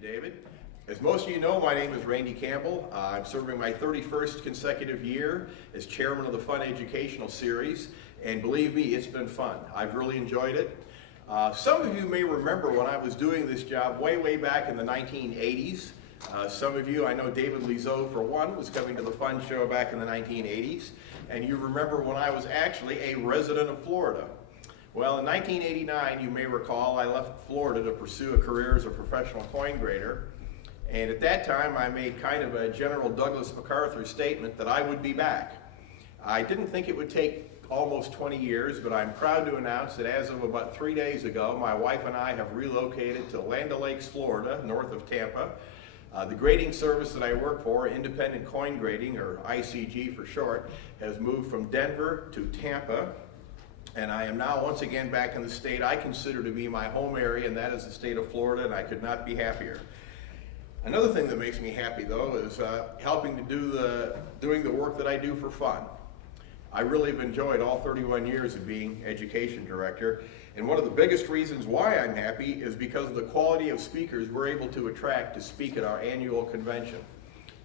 David. As most of you know, my name is Randy Campbell. I'm serving my 31st consecutive year as chairman of the Fun Educational Series, and believe me, it's been fun. I've really enjoyed it. Some of you may remember when I was doing this job way back in the 1980s. Some of you, I know David Lizow for one, was coming to the Fun Show back in the 1980s, and you remember when I was actually a resident of Florida. Well, in 1989, you may recall, I left Florida to pursue a career as a professional coin grader. And at that time, I made kind of a General Douglas MacArthur statement that I would be back. I didn't think it would take almost 20 years, but I'm proud to announce that as of about 3 days ago, my wife and I have relocated to Land O'Lakes, Florida, north of Tampa. The grading service that I work for, Independent Coin Grading, or ICG for short, has moved from Denver to Tampa. And I am now once again back in the state I consider to be my home area, and that is the state of Florida, and I could not be happier. Another thing that makes me happy, though, is helping to doing the work that I do for fun. I really have enjoyed all 31 years of being education director, and one of the biggest reasons why I'm happy is because of the quality of speakers we're able to attract to speak at our annual convention.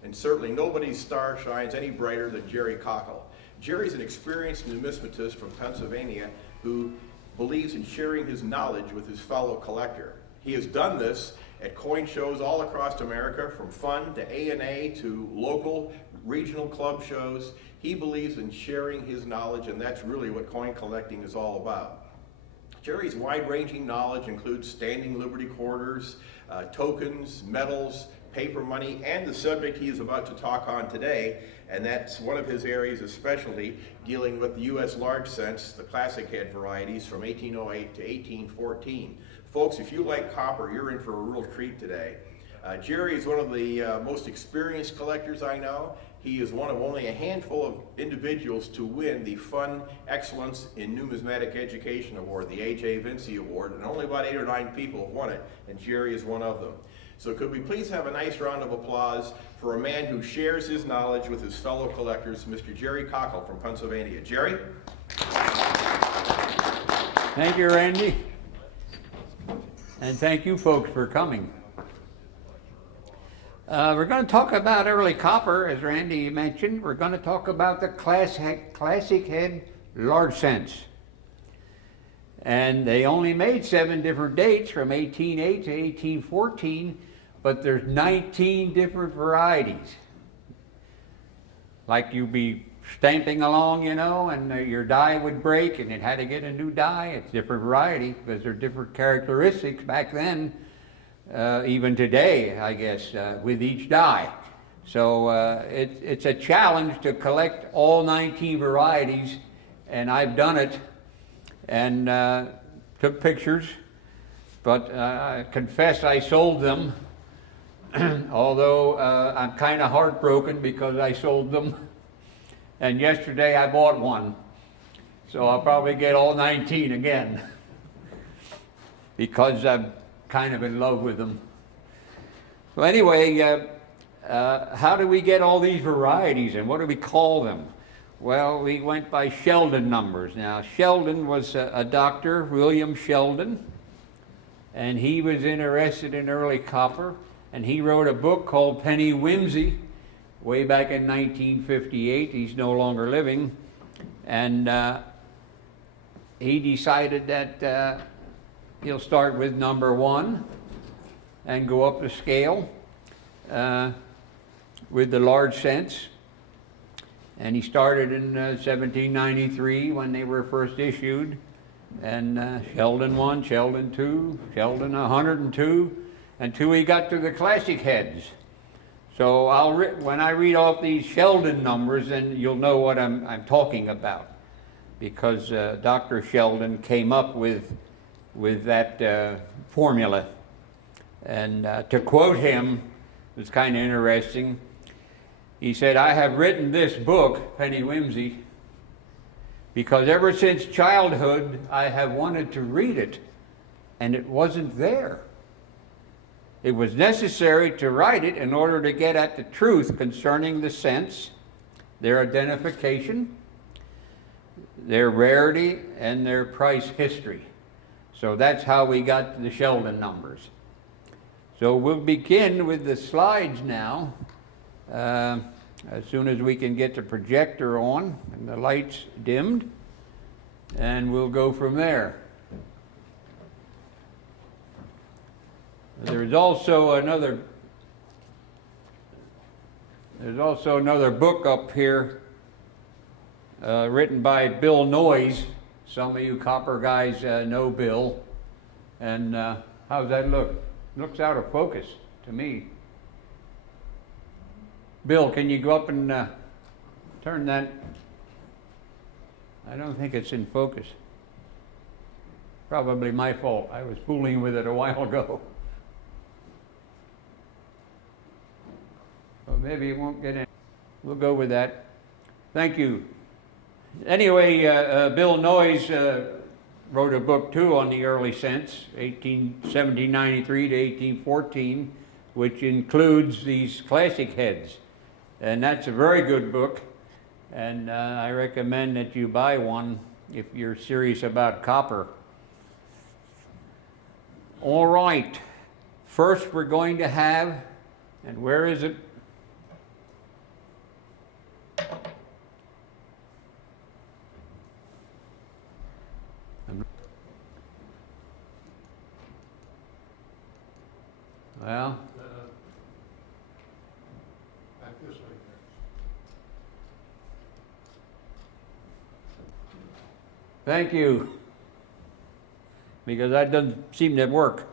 And certainly nobody's star shines any brighter than Gerald Kochel. Jerry's an experienced numismatist from Pennsylvania who believes in sharing his knowledge with his fellow collector. He has done this at coin shows all across America, from fun to A&A to local regional club shows. He believes in sharing his knowledge, and that's really what coin collecting is all about. Jerry's wide-ranging knowledge includes standing Liberty quarters, tokens, medals, paper money, and the subject he is about to talk on today, and that's one of his areas of specialty, dealing with the U.S. large cents, the classic head varieties from 1808 to 1814. Folks, if you like copper, you're in for a real treat today. Jerry is one of the most experienced collectors I know. He is one of only a handful of individuals to win the Fun Excellence in Numismatic Education Award, the A.J. Vincey Award, and only about 8 or 9 people have won it, and Jerry is one of them. So could we please have a nice round of applause for a man who shares his knowledge with his fellow collectors, Mr. Gerald Kochel from Pennsylvania. Jerry? Thank you, Randy. And thank you folks for coming. We're going to talk about early copper, as Randy mentioned. We're going to talk about the classic head large cents. And they only made 7 different dates from 1808 to 1814, but there's 19 different varieties. Like you'd be stamping along, you know, and your die would break and it had to get a new die. It's different variety because there are different characteristics back then, even today, I guess, with each die. So it's a challenge to collect all 19 varieties, and I've done it and took pictures, but I confess I sold them, although I'm kind of heartbroken because I sold them. And yesterday I bought one, so I'll probably get all 19 again because I'm kind of in love with them. So anyway, how do we get all these varieties and what do we call them? Well, we went by Sheldon numbers. Now, Sheldon was a doctor, William Sheldon, and he was interested in early copper, and he wrote a book called Penny Whimsy way back in 1958. He's no longer living, and he decided that he'll start with number 1 and go up the scale with the large cents. And he started in 1793 when they were first issued, and Sheldon 1, Sheldon 2, Sheldon 102, until he got to the classic heads. So when I read off these Sheldon numbers, then you'll know what I'm talking about, because Dr. Sheldon came up with that formula. And to quote him, it was kind of interesting. He said, "I have written this book, Penny Whimsy, because ever since childhood I have wanted to read it, and it wasn't there. It was necessary to write it in order to get at the truth concerning the cents, their identification, their rarity, and their price history." So that's how we got the Sheldon numbers. So we'll begin with the slides now, as soon as we can get the projector on and the lights dimmed, and we'll go from there. There's also another book up here written by Bill Noyes. Some of you copper guys know Bill. And how's that look? Looks out of focus to me. Bill, can you go up and turn that? I don't think it's in focus. Probably my fault. I was fooling with it a while ago. Well, maybe it won't get in. We'll go with that. Thank you. Anyway, Bill Noyes wrote a book too on the early sense, 1793 to 1814, which includes these classic heads. And that's a very good book, and I recommend that you buy one if you're serious about copper. All right, first we're going to have, and where is it? Well, back this way. thank you, because that doesn't seem to work.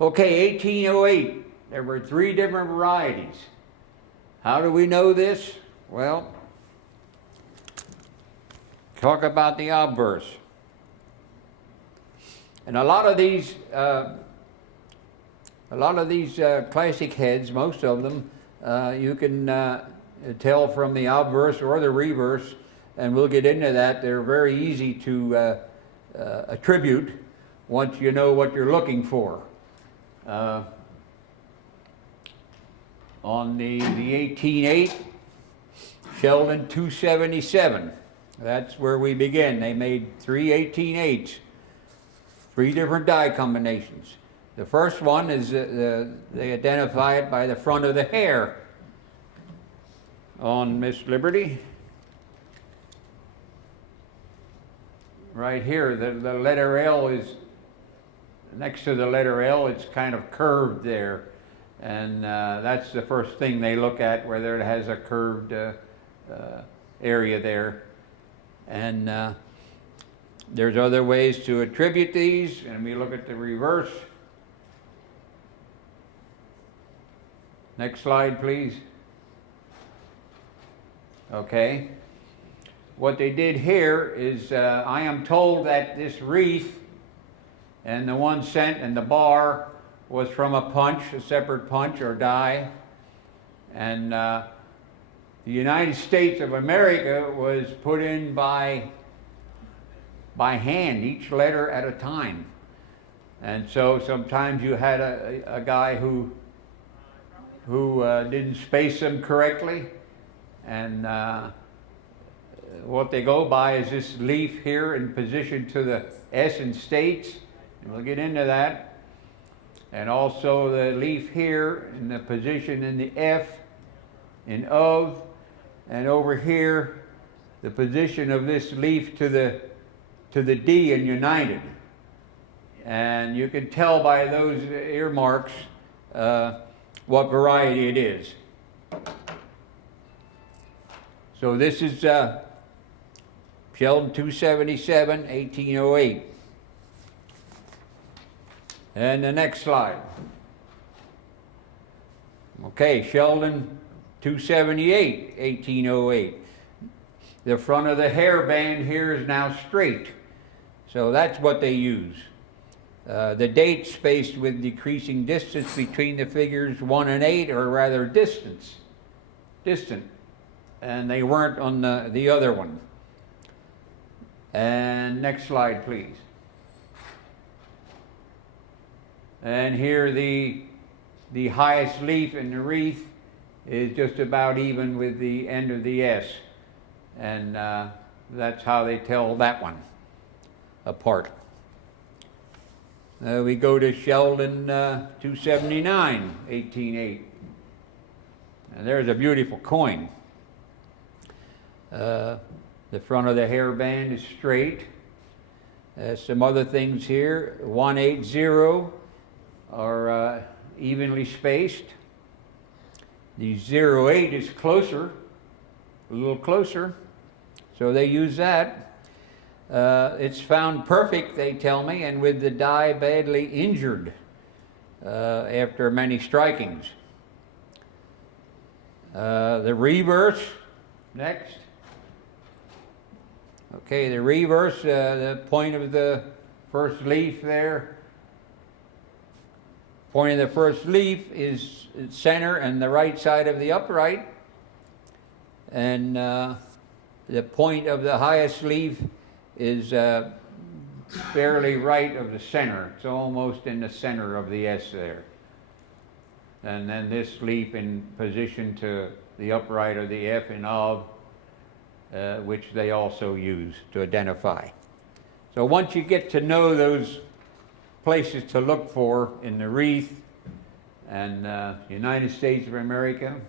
Okay, 1808, there were 3 different varieties. How do we know this? Well, talk about the obverse. And a lot of these classic heads, most of them, you can tell from the obverse or the reverse, and we'll get into that. They're very easy to attribute once you know what you're looking for. On the 18.8, Sheldon 277, that's where we begin. They made 3 18.8s, 3 different die combinations. The first one is, they identify it by the front of the hair on Miss Liberty. Right here, the letter L is, next to the letter L, it's kind of curved there. And that's the first thing they look at, whether it has a curved area there. And there's other ways to attribute these, and we look at the reverse. Next slide, please. Okay. What they did here is, I am told that this wreath and the 1 cent and the bar was from a punch, a separate punch or die. And the United States of America was put in by hand, each letter at a time. And so sometimes you had a guy who didn't space them correctly, and what they go by is this leaf here in position to the S in states, and we'll get into that, and also the leaf here in the position in the F in of, and over here the position of this leaf to the D in united. And you can tell by those earmarks what variety it is. So this is Sheldon 277, 1808. And the next slide. Okay, Sheldon 278, 1808. The front of the hairband here is now straight. So that's what they use. The date spaced with decreasing distance between the figures 1 and 8, or rather distant. And they weren't on the other one. And next slide, please. And here the highest leaf in the wreath is just about even with the end of the S. And that's how they tell that one apart. We go to Sheldon 279, 1808. And there's a beautiful coin. The front of the hairband is straight. Some other things here. 180 are evenly spaced. The 08 is closer, a little closer, so they use that. It's found perfect, they tell me, and with the die badly injured after many strikings. The reverse, next. Okay, the reverse, the point of the first leaf there. Point of the first leaf is center and the right side of the upright. And the point of the highest leaf is fairly right of the center. It's almost in the center of the S there. And then this leaf in position to the upright of the F in of, which they also use to identify. So once you get to know those places to look for in the wreath and United States of America,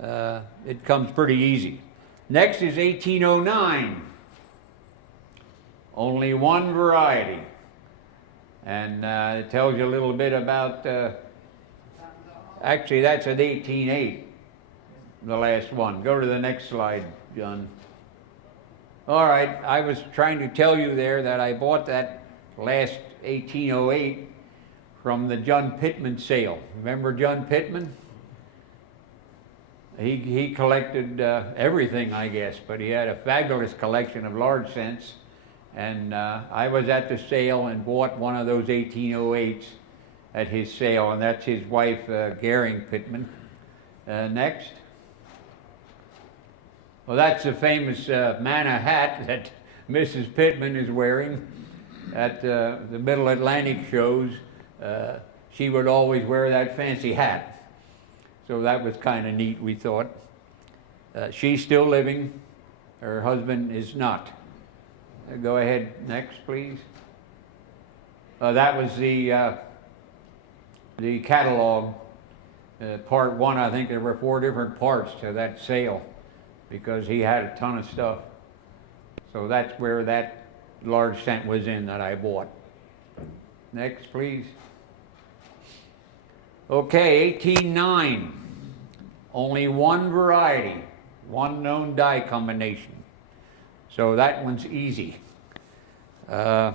it comes pretty easy. Next is 1809. Only one variety. And it tells you a little bit about, actually that's at 1808, the last one. Go to the next slide, John. All right, I was trying to tell you there that I bought that last 1808 from the John Pittman sale. Remember John Pittman? He collected everything, I guess, but he had a fabulous collection of large cents. And I was at the sale and bought one of those 1808s at his sale, and that's his wife, Garing Pittman. Next. Well, that's the famous manna hat that Mrs. Pittman is wearing at the Middle Atlantic shows. She would always wear that fancy hat. So that was kind of neat, we thought. She's still living. Her husband is not. Go ahead, next, please. That was the catalog, part one. I think there were 4 different parts to that sale, because he had a ton of stuff. So that's where that large cent was in that I bought. Next, please. Okay, 1809. Only one variety, one known die combination. So that one's easy. I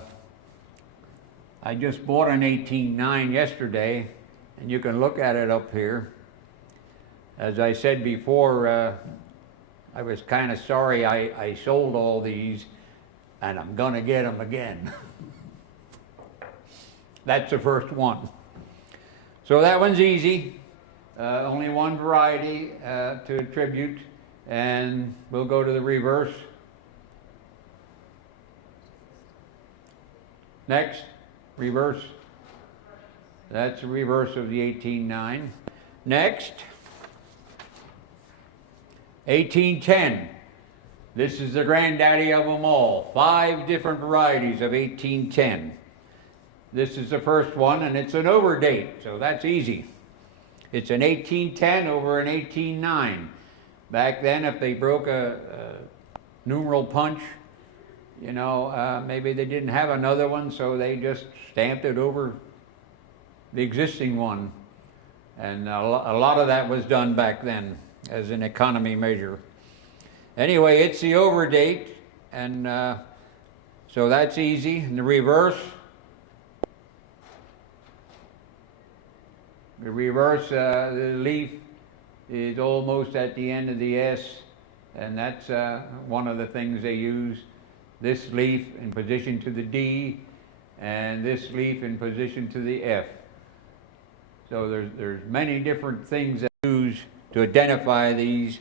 just bought an 1809 yesterday, and you can look at it up here. As I said before, I was kind of sorry I sold all these, and I'm going to get them again. That's the first one. So that one's easy. Only one variety to attribute, and we'll go to the reverse. Next, reverse. That's the reverse of the 1809. Next. 1810. This is the granddaddy of them all. 5 different varieties of 1810. This is the first one, and it's an overdate, so that's easy. It's an 1810 over an 1809. Back then, if they broke a numeral punch, you know, maybe they didn't have another one, so they just stamped it over the existing one. And a lot of that was done back then as an economy measure. Anyway, it's the overdate, and so that's easy. And the reverse. The reverse, the leaf is almost at the end of the S, and that's one of the things they use. This leaf in position to the D, and this leaf in position to the F. So there's many different things that we use to identify these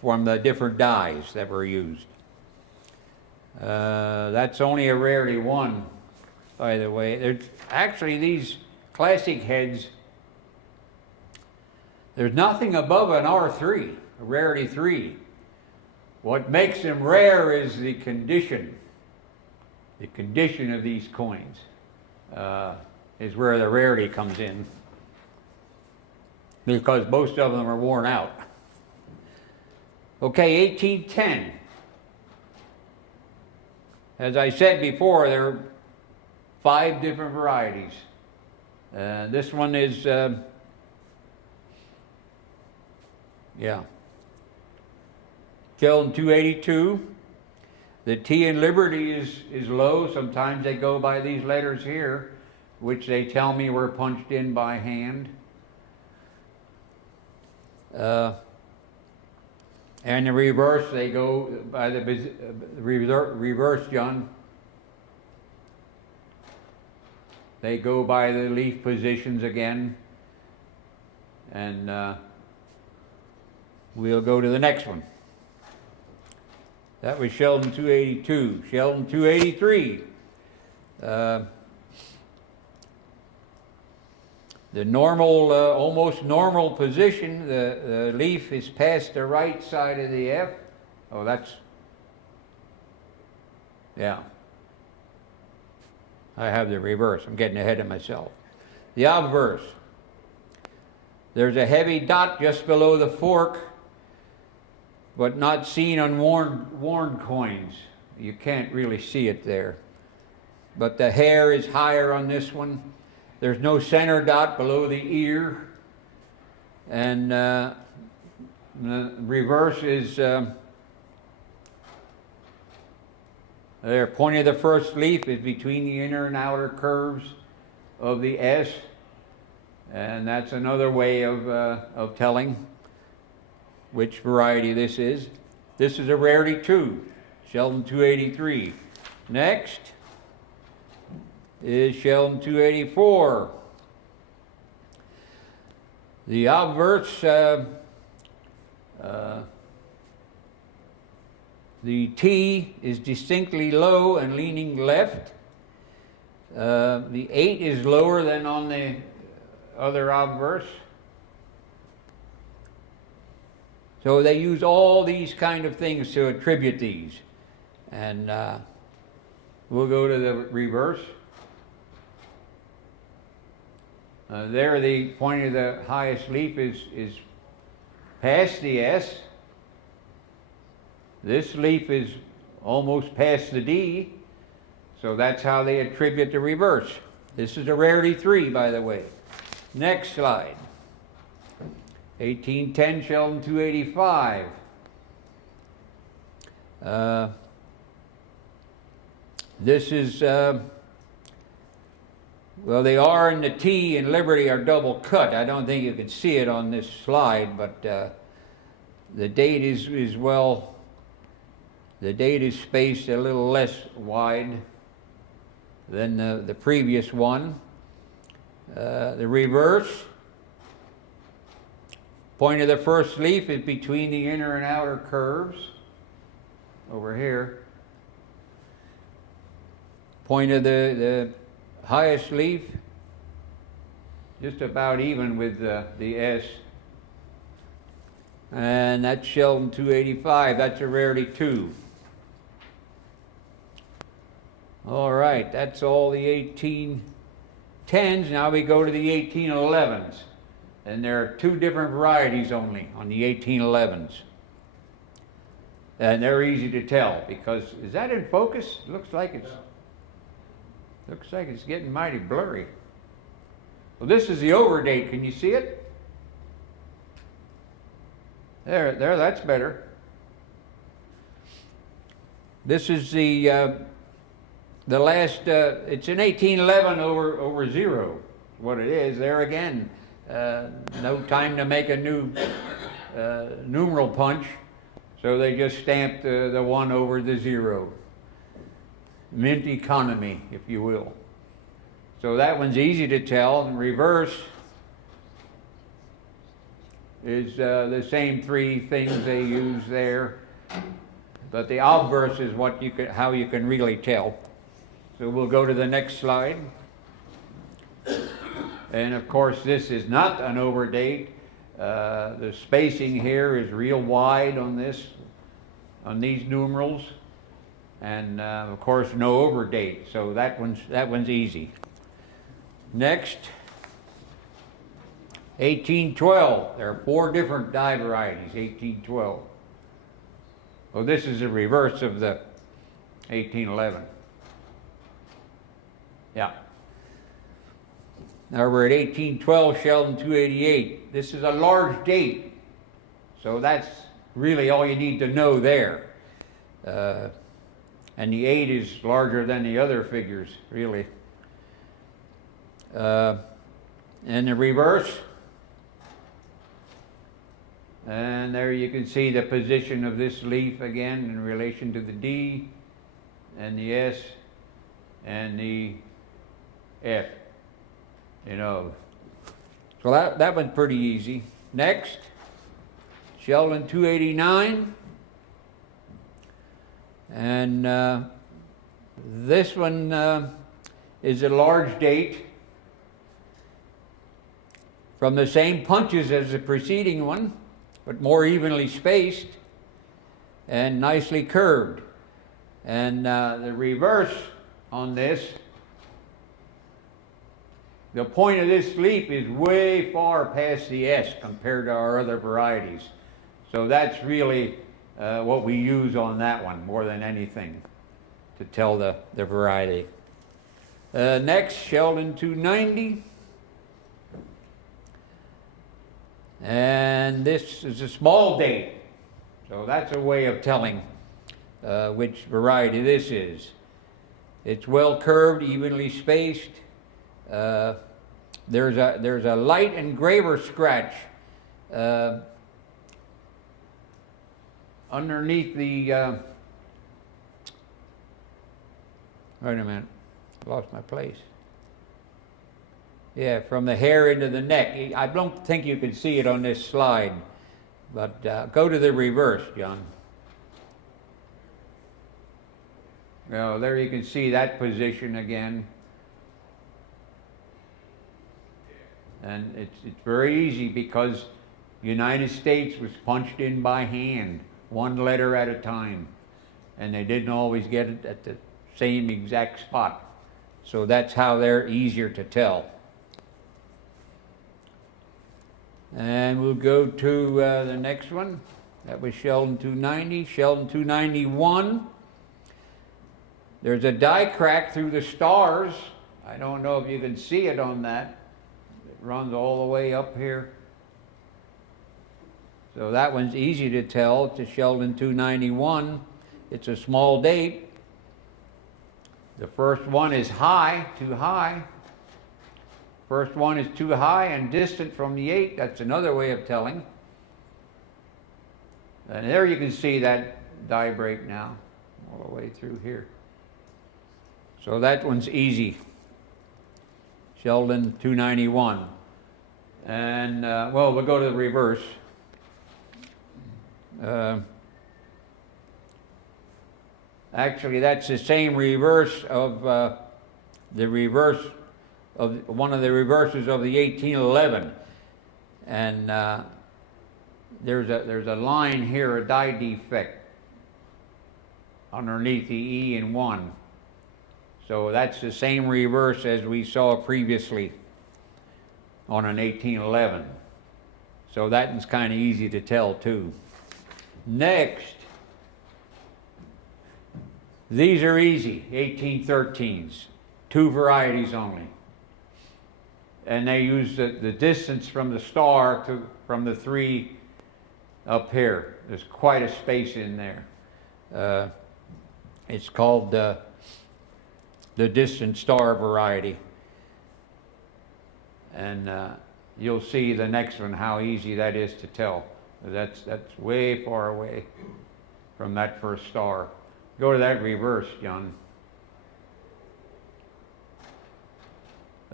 from the different dies that were used. That's only a rarity one, by the way. There's actually these classic heads, there's nothing above an R3, a rarity 3. What makes them rare is the condition of these coins. is where the rarity comes in, because most of them are worn out. Okay, 1810. As I said before, there are 5 different varieties. This one is, Sheldon 282. The T in Liberty is low. Sometimes they go by these letters here, which they tell me were punched in by hand. And the reverse, they go by the reverse, John. They go by the leaf positions again. And we'll go to the next one. That was Sheldon 282. Sheldon 283. The normal, almost normal position, the leaf is past the right side of the F. Oh, that's, yeah. I have the reverse. I'm getting ahead of myself. The obverse. There's a heavy dot just below the fork, but not seen on worn coins. You can't really see it there. But the hair is higher on this one. There's no center dot below the ear. And the reverse is there. Point of the first leaf is between the inner and outer curves of the S. And that's another way of telling which variety this is. This is a rarity 2, Sheldon 283. Next is Sheldon 284. The obverse, the T is distinctly low and leaning left. The 8 is lower than on the other obverse. So they use all these kind of things to attribute these. And we'll go to the reverse. There the point of the highest leaf is past the S. This leaf is almost past the D. So that's how they attribute the reverse. This is a rarity 3, by the way. Next slide. 1810 Sheldon 285. This is, well, the R and the T in Liberty are double cut. I don't think you can see it on this slide, but the date is well, the date is spaced a little less wide than the previous one. The reverse, point of the first leaf is between the inner and outer curves, over here. Point of the highest leaf, just about even with the S. And that's Sheldon 285, that's a rarity 2. All right, that's all the 1810s. Now we go to the 1811s. And there are 2 different varieties only on the 1811s. And they're easy to tell because, is that in focus? Looks like it's getting mighty blurry. Well, this is the overdate. Can you see it? There, that's better. This is the last, it's an 1811 over 0, what it is. There again, no time to make a new numeral punch, so they just stamped the 1 over the 0. Mint economy, if you will. So that one's easy to tell. And reverse is the same 3 things they use there, but the obverse is what how you can really tell. So we'll go to the next slide. And of course, this is not an overdate. The spacing here is real wide on these numerals, and of course, no overdate. So that one's easy. Next, 1812. There are 4 different dye varieties, 1812. Well, this is the reverse of the 1811. Yeah. Now we're at 1812 Sheldon 288. This is a large date, so that's really all you need to know there. And the 8 is larger than the other figures, really. And the reverse. And there you can see the position of this leaf again in relation to the D and the S and the F. You know. So that one's pretty easy. Next, Sheldon 289. And this one is a large date from the same punches as the preceding one, but more evenly spaced and nicely curved. And the reverse on this, the point of this leaf is way far past the S compared to our other varieties. So that's really what we use on that one more than anything to tell the variety. Next, Sheldon 290. And this is a small date, so that's a way of telling which variety this is. It's well curved, evenly spaced. There's a light engraver scratch underneath the. Wait a minute, lost my place. Yeah, from the hair into the neck. I don't think you can see it on this slide, but go to the reverse, John. Well, there you can see that position again. And it's very easy because United States was punched in by hand, 1 letter at a time. And they didn't always get it at the same exact spot. So that's how they're easier to tell. And we'll go to the next one. That was Sheldon 290. Sheldon 291. There's a die crack through the stars. I don't know if you can see it on that. It runs all the way up here. So that one's easy to tell. It's a Sheldon 291. It's a small date. The first one is high, too high. First one is too high and distant from the 8. That's another way of telling. And there you can see that die break now, all the way through here. So that one's easy. Sheldon 291. And, well, we'll go to the reverse. Actually, that's the same reverse of the reverse of one of the reverses of the 1811, and there's a line here, a die defect underneath the E in 1. So that's the same reverse as we saw previously on an 1811. So that one's kind of easy to tell too. Next, these are easy, 1813s, 2 varieties only. And they use the distance from the star from the 3 up here. There's quite a space in there. It's called the distant star variety. And you'll see the next one how easy that is to tell. That's way far away from that first star. Go to that reverse, John.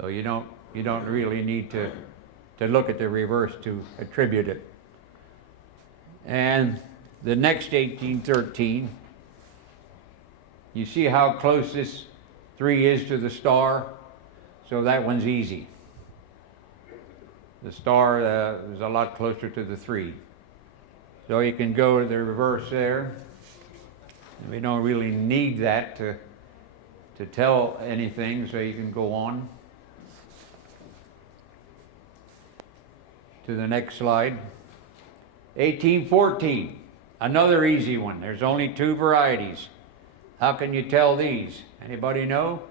So you don't really need to look at the reverse to attribute it. And the next 1813, you see how close this 3 is to the star? So that one's easy. The star is a lot closer to the 3. So you can go to the reverse there. We don't really need that to tell anything, so you can go on. to the next slide. 1814, another easy one. There's only 2 varieties. How can you tell these? Anybody know?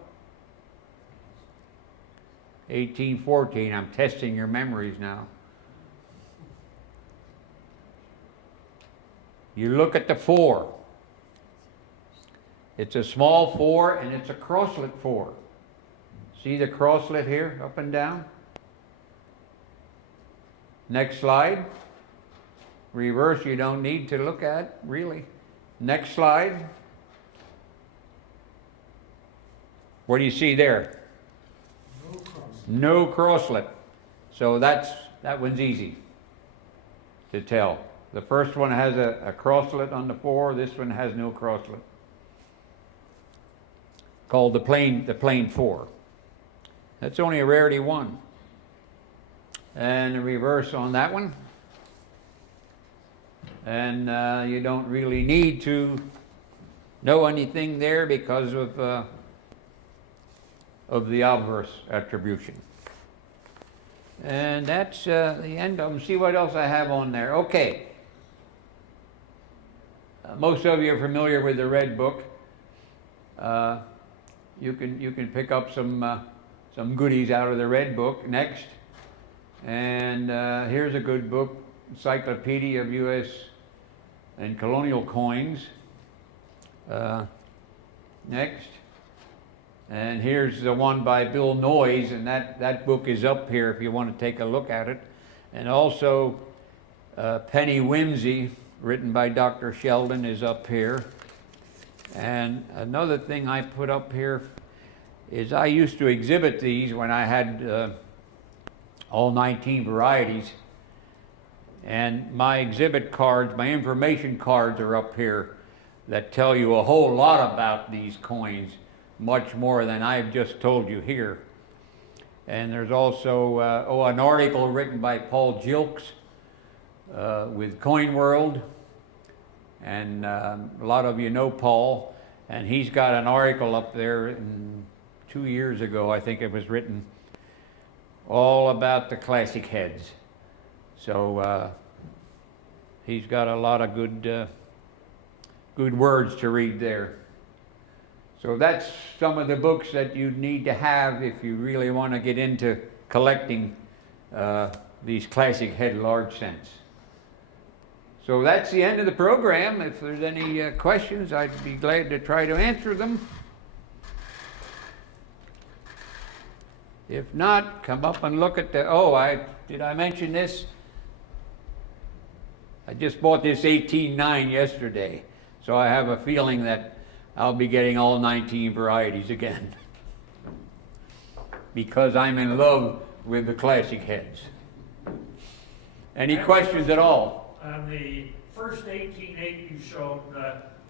1814, I'm testing your memories now. You look at the 4. It's a small 4 and it's a crosslet 4. See the crosslet here, up and down? Next slide. Reverse you don't need to look at, really. Next slide. What do you see there? No crosslet. So that one's easy to tell. The first one has a crosslet on the 4, this one has no crosslet. Called the plain 4. That's only a rarity 1. And the reverse on that one. And you don't really need to know anything there because of the obverse attribution. And that's the end of them. See what else I have on there. Okay. Most of you are familiar with the Red Book. You can pick up some goodies out of the Red Book next. And here's a good book, Encyclopedia of U.S. and Colonial Coins. Next. And here's the one by Bill Noyes, and that book is up here if you want to take a look at it. And also Penny Whimsy, written by Dr. Sheldon, is up here. And another thing I put up here is I used to exhibit these when I had all 19 varieties. And my exhibit cards, my information cards are up here that tell you a whole lot about these coins, much more than I've just told you here. And there's also an article written by Paul Jilks with Coin World. And a lot of you know Paul, and he's got an article up there 2 years ago, I think it was written, all about the classic heads. So he's got a lot of good words to read there. So that's some of the books that you need to have if you really want to get into collecting these classic head large cents. So that's the end of the program. If there's any questions, I'd be glad to try to answer them. If not, come up and look at did I mention this? I just bought this 18.9 yesterday, so I have a feeling that I'll be getting all 19 varieties again because I'm in love with the classic heads. Any questions at all? On the first 18.8 you showed,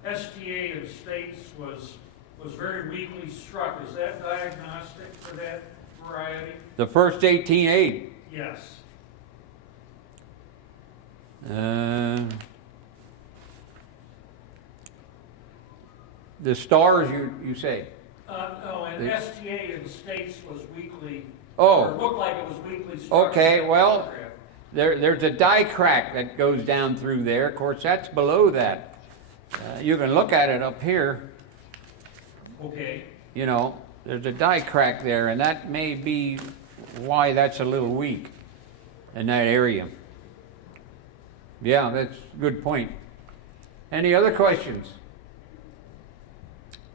STA in states was very weakly struck. Is that diagnostic for that variety? The first 18.8? Yes. The stars, you say? No, and STA in states was weakly, Oh. or looked like it was weakly struck. Okay, well, there's a die crack that goes down through there. Of course, that's below that. You can look at it up here. Okay. You know, there's a die crack there, and that may be why that's a little weak in that area. Yeah, that's a good point. Any other questions?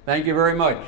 Thank you very much.